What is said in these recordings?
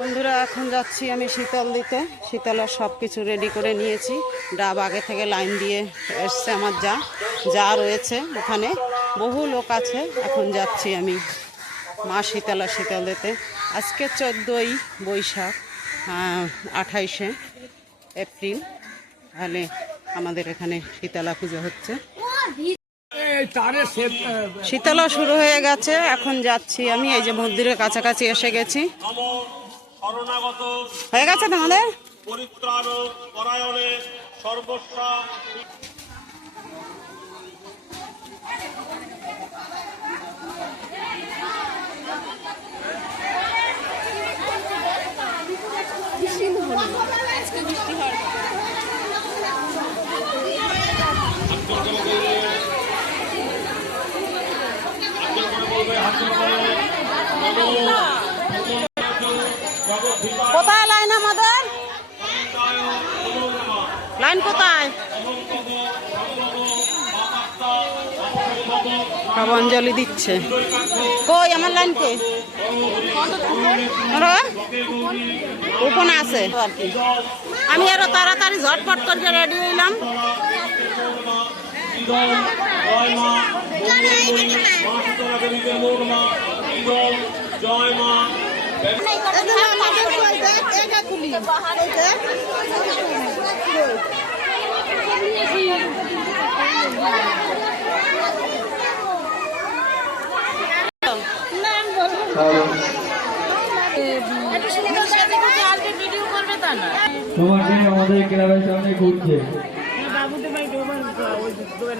বন্ধুরা এখন যাচ্ছি আমি শীতল দিতে। শীতলের সব কিছু রেডি করে নিয়েছি। ডাব আগে থেকে লাইন দিয়ে এসছে আমার যা রয়েছে ওখানে বহু লোক আছে। এখন যাচ্ছি আমি মা শীতল দিতে। আজকে 14ই বৈশাখ, 28শে এপ্রিল। তাহলে আমাদের এখানে শীতলা পুজো হচ্ছে। শীতলা শুরু হয়ে গেছে, এখন যাচ্ছি আমি। এই যে মন্দিরের কাছাকাছি এসে গেছি। হয়ে গেছে তোমাদের পরিত্রাণ পরায়ণে সর্বস্বা। কোথায় লাইন আমাদের? লাইন কোথায়? সব অঞ্জলি দিচ্ছে। কই আমার লাইন কই? ওখানে আছে। আমি আরো তাড়াতাড়ি ঝটপট করে রেডি হইলাম। জয় মা। তোমাকে আমাদের ক্লাবের সামনে ঘুরছে।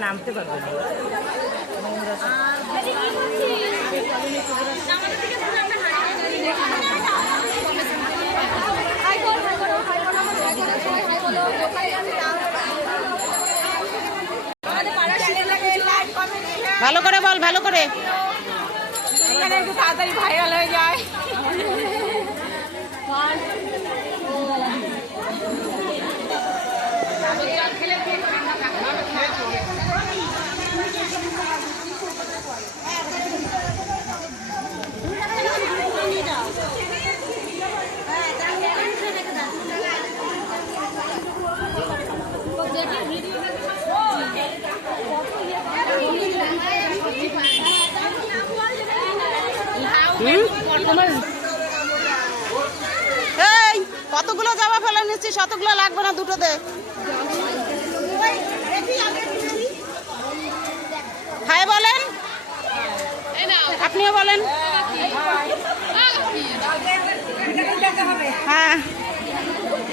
নামতে পারবে না। ভালো করে বল, ভালো করে। একটু তাড়াতাড়ি ভাইরাল হয়ে যায়। এই কতগুলো জামা ফেলে নিচ্ছি, শতগুলো লাগবে না, দুটো দে। হাই বলেন, আপনিও বলেন। হ্যাঁ